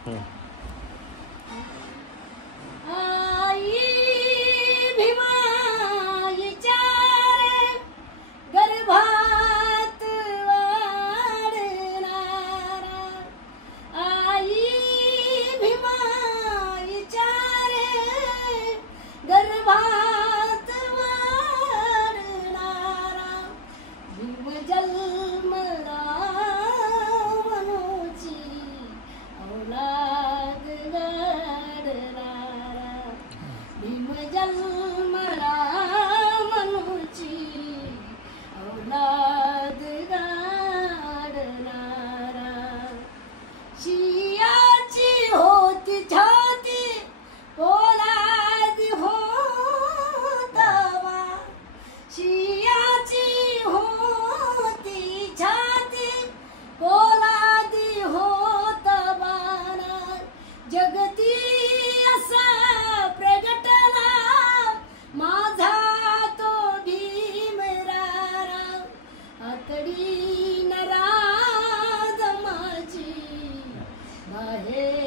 आई भीमाईच्या रे गर्भात वाढणारा, आई भीमाईच्या रे गर्भात वाढणारा, भीम जन्मला मनूची औलाद घडणारा, भीम जन्मला मनूची औलाद घडणारा, शियाची होती छाती पोलाद होतवा, शियाची होती छाती पोलादी होतवा, जगती असा प्रगटला माझा तो भीमरारा, आतडी नराज माझी बाहेर